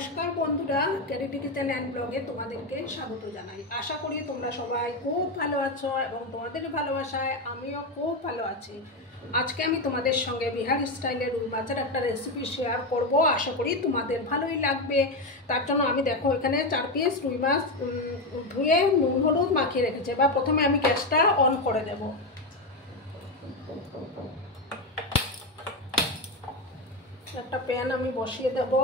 নমস্কার বন্ধুরা, treaty kitchen and ব্লগে তোমাদেরকে স্বাগত জানাই। আশা করি তোমরা সবাই খুব ভালো আছো এবং তোমাদের ভালোবাসায় আমিও খুব ভালো আছি। আজকে আমি তোমাদের সঙ্গে বিহার স্টাইলের রুই মাছের একটা রেসিপি শেয়ার করব। আশা করি তোমাদের ভালোই লাগবে। তার জন্য আমি দেখো এখানে 4 পিস রুই মাছ ধুয়ে নুন হলুদ মাখিয়ে রেখেছি। বা প্রথমে আমি গ্যাসটা অন করে দেব। একটা প্যান আমি বসিয়ে দেব।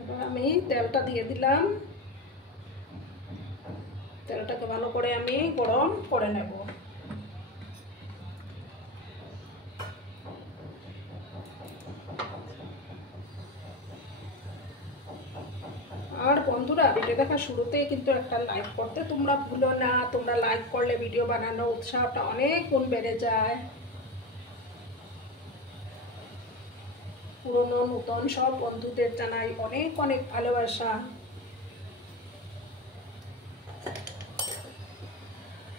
এবার আমি তেলটা দিয়ে দিলাম। তেলটাকে ভালো করে আমি গরম করে নেব। আর বন্ধুরা, ভিডিও দেখার শুরুতেই কিন্তু একটা লাইক করতে তোমরা ভুলো না। তোমরা লাইক করলে ভিডিও বানানোর উৎসাহটা অনেক গুণ বেড়ে যায়। পুরনো নতুন সব বন্ধুদের জানাই অনেক অনেক ভালোবাসা।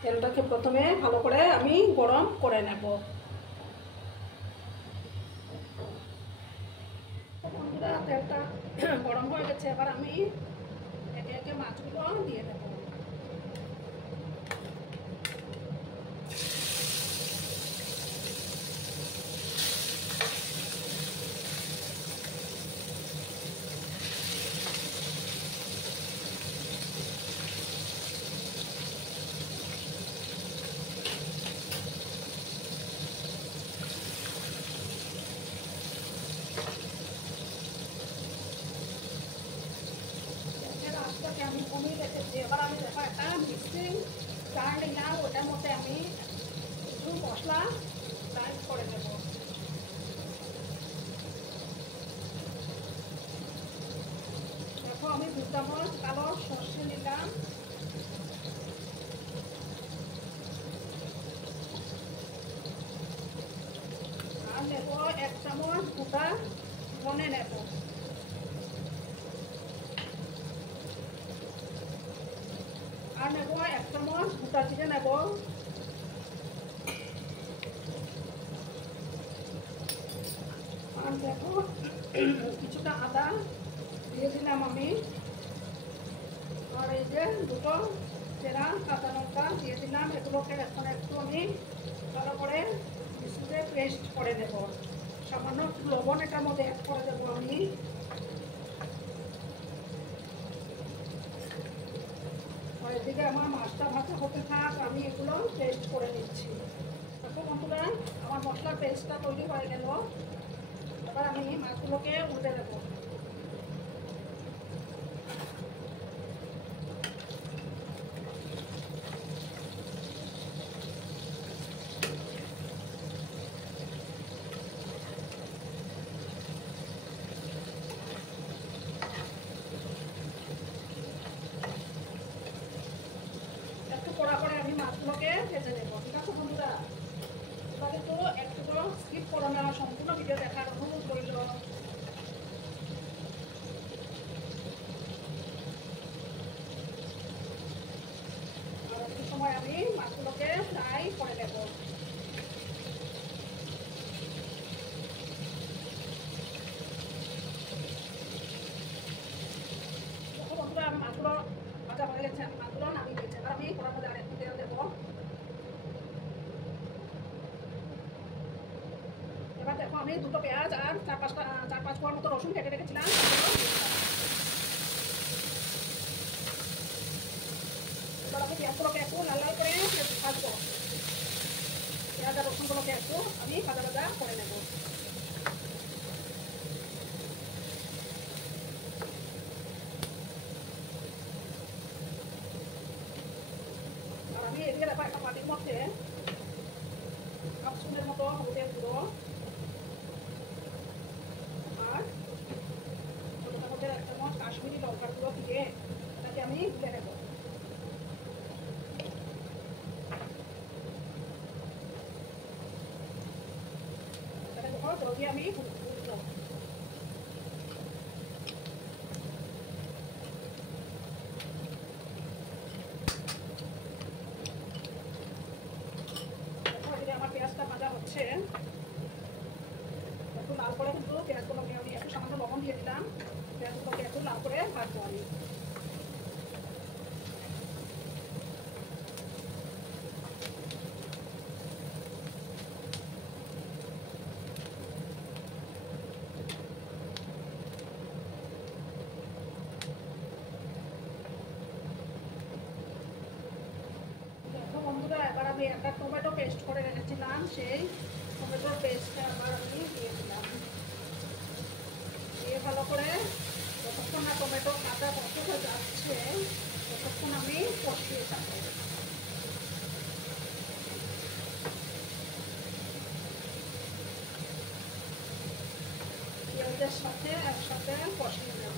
তেলটাকে প্রথমে ভালো করে আমি গরম করে নেব। বন্ধুরা, তেলটা গরম হয়ে গেছে। এবার আমি একে একে মাছগুলো দিয়ে দেবো। আমি কমিয়ে রেখেছি। এবার আমি দেখো একটা মিক্সিং জার নিলাম। ওটার মধ্যে আমি কিছু মশলা গ্রাইন্ড করে দেব। দেখো আমি 2 চামচ কালো সর্ষে নিলাম। আর নেব 1 চামচ গোটা ধনে নেব। আর নেব 1 চামচ গোটা জিরে নেব। আর দেখো কিছুটা আদা দিয়ে দিলাম আমি। আর এই যে 2 চেরা কাঁচা লঙ্কা দিয়ে দিলাম। এগুলোকে এখন একটু আমি ভালো করে মিক্সিতে পেস্ট করে দেব। সামান্য লবণ এটার মধ্যে অ্যাড করে দেবো আমি। এদিকে আমার মাছটা ভাজা হতে থাক, আমি এগুলো পেস্ট করে নিচ্ছি। দেখো বন্ধুরা, আমার মশলার পেস্টটা তৈরি হয়ে গেল। এবার আমি মাছগুলোকে উল্টে দেবো। একটু কড়া করে আমি মাছগুলোকে ভেজে নেবো। ঠিক আছে বন্ধুরা, এবার কিন্তু একটু স্কিপ করো না, সম্পূর্ণ ভিডিও দেখার অনুরোধ রইল। আর একটু সময় আমি মাছগুলোকে ফ্রাই করে নেব। দেখো বন্ধুরা, আমি মাছগুলো ভাজা হয়ে গেছে। আমি মাছগুলো নামিয়ে নিয়েছি। এবার আমি কড়ার মধ্যে আরেকটু তেল দেবো। এবার দেখো আমি 2 পেঁয়াজ আর 4-5 কোয়ার মতো রসুন কেটে রেখেছিলাম। এবার আমি পেঁয়াজগুলোকে একটু লাল লাল করে ভাজবো। পেঁয়াজ আর রসুনগুলোকে একটু আমি ভাজা ভাজা করে নেব। আর আমি এদিকে দেখো একটা বাটির মধ্যে 1 স্পুনের মতো হলুদের গুঁড়ো আর ওটার মধ্যে 1 চামচ কাশ্মীরি লঙ্কার গুঁড়ো দিয়ে এটাকে আমি গুলে নেব। এটাকে দেখো জল দিয়ে আমি গুলবো। যাচ্ছে। একটু লাল করে কিন্তু পেঁয়াজগুলোকে আমি একটু সামান্য লবণ দিয়ে দিলাম। পেঁয়াজগুলোকে একটু লাল করে ভাজবো আমি। বন্ধুরা, এবার আমি একটা টমেটো পেস্ট করে রেখেছিলাম, সেই টমেটোর পেস্টটা আবার আমি দিয়ে দিলাম। দিয়ে ভালো করে যতক্ষণ না টমেটো কাঁচা গন্ধটা যাচ্ছে ততক্ষণ আমি কষিয়ে থাকবো। পেঁয়াজের সাথে একসাথে কষিয়ে নেব।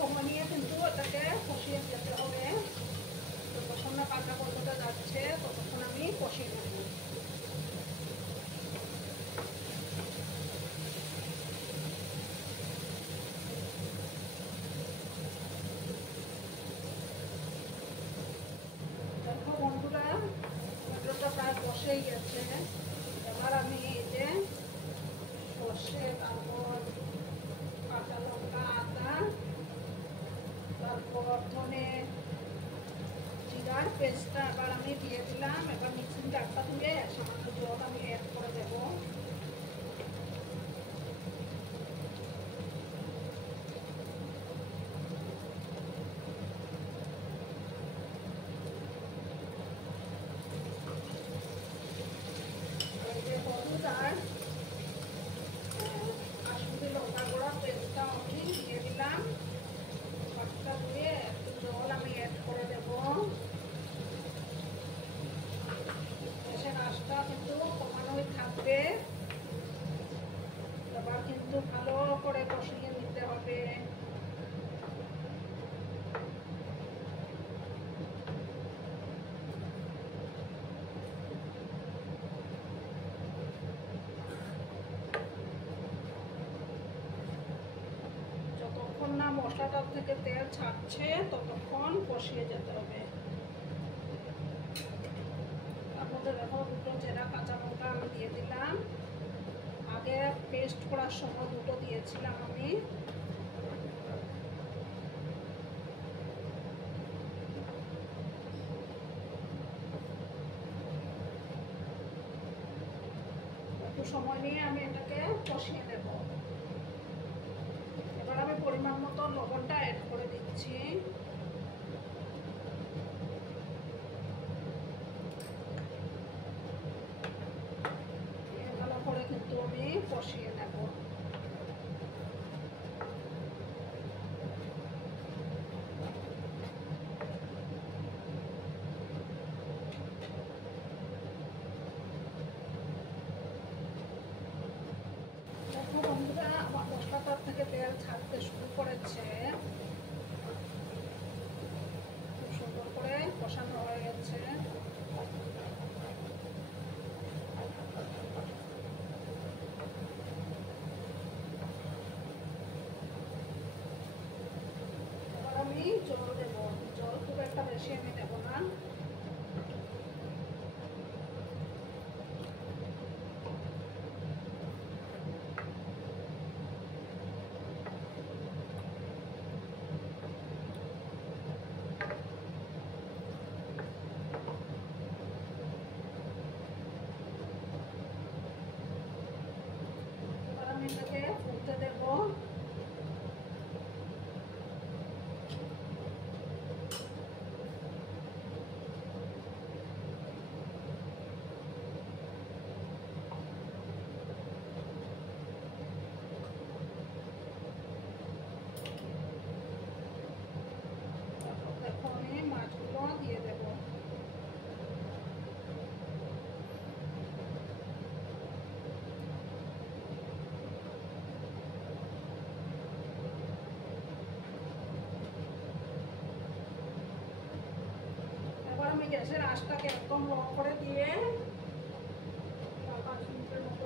সময় নিয়ে কিন্তু এটাকে কষিয়ে যেতে হবে। যতক্ষণ না কাঁচা গন্ধটা যাচ্ছে ততক্ষণ আমি কষিয়ে নেব। দেখো বন্ধুরা, টমেটোটা প্রায় কষেই গেছে। এবার আমি এই যে সর্ষে, তারপর কাঁচা লঙ্কা, আদা, তারপর ধনে জিরার পেস্টটা এবার আমি দিয়ে দিলাম। এবার মিক্সিং জারটা ধুয়ে সামান্য জল আমি অ্যাড করে দেব। এই যে হলুদ আর কাশ্মীরি লঙ্কা গুঁড়া পেস্টটা আমি দিয়ে দিলাম। পাঁচটা ধুয়ে একটু জল আমি অ্যাড করে দেব। গ্যাসের আঁচটা কিন্তু কমানোই থাকবে। এবার কিন্তু ভালো করে কষিয়ে নিতে হবে। যতক্ষণ না মশলাটার থেকে তেল ছাড়ছে ততক্ষণ কষিয়ে যেতে হবে। তারপরে দেখো দুটো চেরা কাঁচা লঙ্কা আমি দিয়ে দিলাম। আগে পেস্ট করার সময় দুটো দিয়েছিলাম আমি। একটু সময় নিয়ে আমি এটাকে কষিয়ে নেব। এবার আমি পরিমাণ মতো লবণটা অ্যাড করে দিচ্ছি। ভালো করে কিন্তু আমি কষিয়ে নেব। দেখো বন্ধুরা, আমার মশলাটার থেকে তেল ছাড়তে শুরু করেছে। খুব সুন্দর করে কষানো হয়ে গেছে। এবার আমি জল দেব। জল খুব একটা বেশি আমি দেব না। এবার আমি এটাকে ফুটতে দেব। দেখো আমি মাছগুলো দিয়ে দেব। এবার আমি গ্যাসের আঁচটাকে একদম লো করে দিয়ে 5 মিনিটের মতো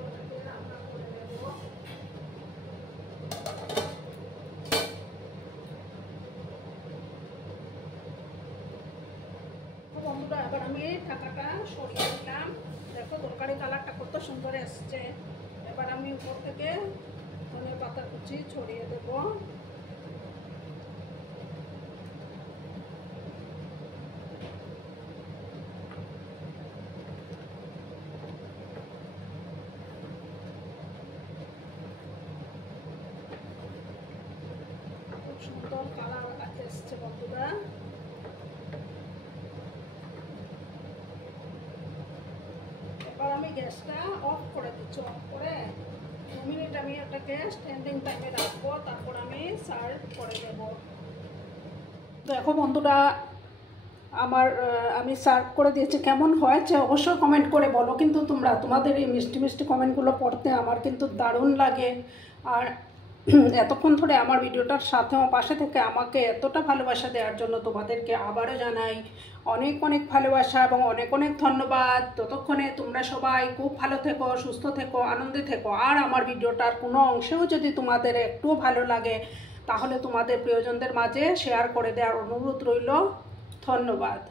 সরিয়ে দিলাম। দেখো তরকারি কালারটা কত সুন্দর এসছে। এবার আমি উপর থেকে ধনে পাতা কুচি ছড়িয়ে দেবো। খুব সুন্দর কালার এসছে বন্ধুরা। এবার আমি গ্যাসটা অফ করে দিচ্ছি। অফ করে 2 মিনিট আমি এটাকে স্ট্যান্ডিং টাইমে রাখবো, তারপর আমি সার্ভ করে দেব। দেখো বন্ধুরা, আমি সার্ভ করে দিয়েছি। কেমন হয়েছে অবশ্যই কমেন্ট করে বলো কিন্তু তোমরা। তোমাদের এই মিষ্টি মিষ্টি কমেন্টগুলো পড়তে আমার কিন্তু দারুণ লাগে। আর এতক্ষণ ধরে আমার ভিডিওটার সাথে পাশে থেকে আমাকে এতটা ভালোবাসা দেওয়ার জন্য তোমাদেরকে আবারও জানাই অনেক অনেক ভালোবাসা এবং অনেক অনেক ধন্যবাদ। ততক্ষণে তোমরা সবাই খুব ভালো থেকো, সুস্থ থেকো, আনন্দে থেকো। আর আমার ভিডিওটার কোনো অংশেও যদি তোমাদের একটুও ভালো লাগে তাহলে তোমাদের প্রিয়জনদের মাঝে শেয়ার করে দেওয়ার অনুরোধ রইল। ধন্যবাদ।